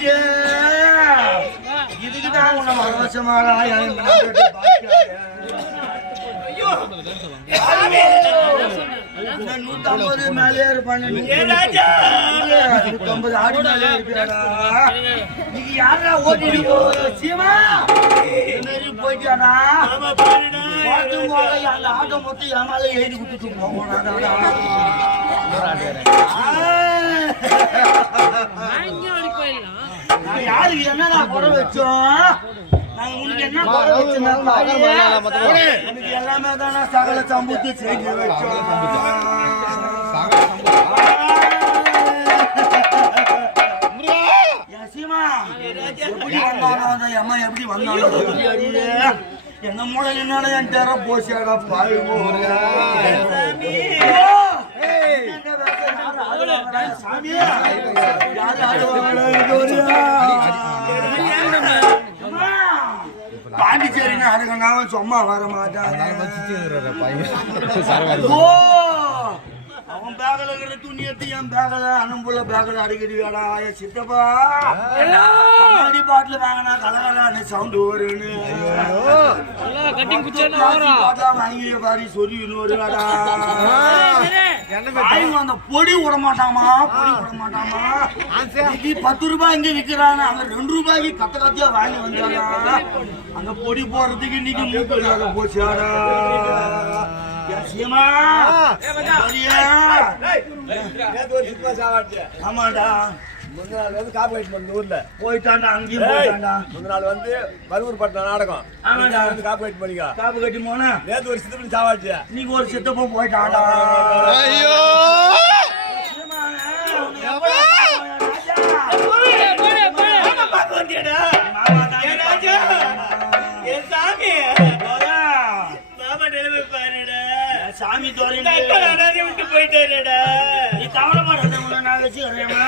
போச்சு இதுக்குதான் மேலே இருப்பானு நூத்தம்பது ஆடு மேலே இருக்கிறாடா. நீங்க யாரா ஓட்டிட்டு சீமா போயிட்டானா மொத்தம் ஏமால எழுதி கொடுத்துட்டு யாருக்கு என்னடா குறை வச்சோம்? நாங்க உனக்கு என்ன குறை வச்சோம்? உனக்கு எல்லாமே தானே சகல சம்பூத்தி செஞ்சு வச்சோம். சீமா, எப்படி அந்த அம்மா எப்படி தெரியாது. என்ன மூளை என்னடா என் தெர போசியாடா பாய் சாமி யாரு ஆடுவாங்களோ? அதுக்கு சும்மா வர மாட்டாங்க ஓ! அவன் பேகல இருக்கிற துணி எடுத்து என் பேகல அண்ணம்புள்ள பேகல அடிக்கடி வேடா என் சித்தப்பா. கண்ணாடி பாட்டில் வாங்கினா கலகலான்னு சவுண்ட் வருன்னு பாட்டிலா வாங்கி பாரி சொல்லி இன்னொரு அந்த பொடி விட மாட்டாமா பொடி விட மாட்டாமா இன்னைக்கு பத்து ரூபாய் இங்க விக்கிறாங்க அங்க ரெண்டு ரூபாய்க்கு கத்த கத்தியா வாங்கி வந்தாங்க அந்த பொடி போடுறதுக்கு இன்னைக்கு மூக்கு இல்லாத போச்சாடா? ஆமாடா முந்தின நாள் வந்து காப்பு கட்டி பண்ண ஊர்ல அங்கேயும் போயிட்டான்டா. முந்தின நாள் வந்து பருவூர் பட்டினம் நாடகம். ஆமாடா. வந்து காப்பு கட்டி பண்ணிக்கா. காப்பு கட்டி போனா? நேத்து ஒரு சித்தப்படி சாவாச்சு. இன்னைக்கு ஒரு சித்தப்ப போயிட்டான்டா. ஐயோ! சீமா, உன்னை எப்ப ராஜா? மாமா தானே போயா. சாமி தோறிண்டு. நீ கவலைப்படாத, உன்னை நான் வச்சுக்கிறேன்மா.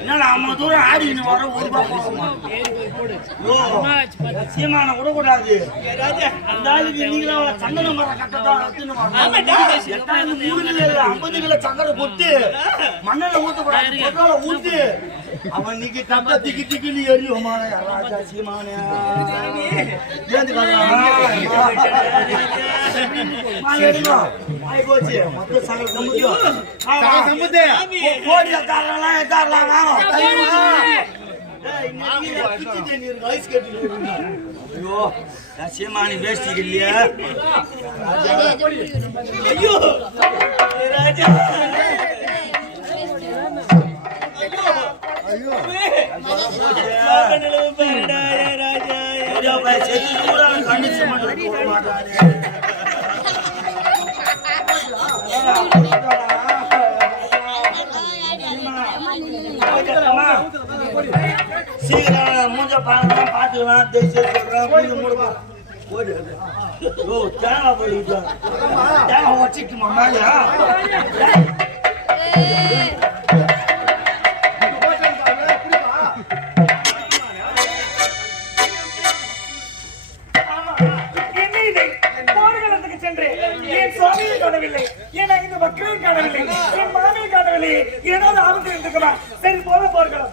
என்னடா, தூரம் ஆடிக்கின்னு வர ஒரு பக்கம் விடக்கூடாது. அந்த ஆளுக்கு இன்னைக்கு சந்தன மரம் மூணு கிலோ ஐம்பது கிலோ சக்கரை கொட்டு மண்ணில் ஊத்தக்கூடாது ஊத்து அவன் இன்னைக்கு கட்ட திக்கி எரியுமான ராஜா சீமானே ஐயோ நான் சீமானி வேஷ்டிக்கு இல்லையா ஐயோ ராஜா ஐயோ கூட கண்டிச்சு மாட்டானே சீக்கிரம் மூஞ்ச பார்க்கலாம் பார்த்துக்கலாம் தேய்ச்சி சொல்றேன் மூஞ்ச மூடுமா ஓடு ஓ தேங்காய் போயிட்டு தேங்காய் வச்சுட்டுமா மேலே? போர்க்களத்துக்கு என் சுவாமியை காணவில்லை. என் ஐந்து மக்களையும் காணவில்லை. என் மாமியை காணவில்லை. ஏதாவது ஆபத்து இருக்குமா சரி போல போர்க்களம்.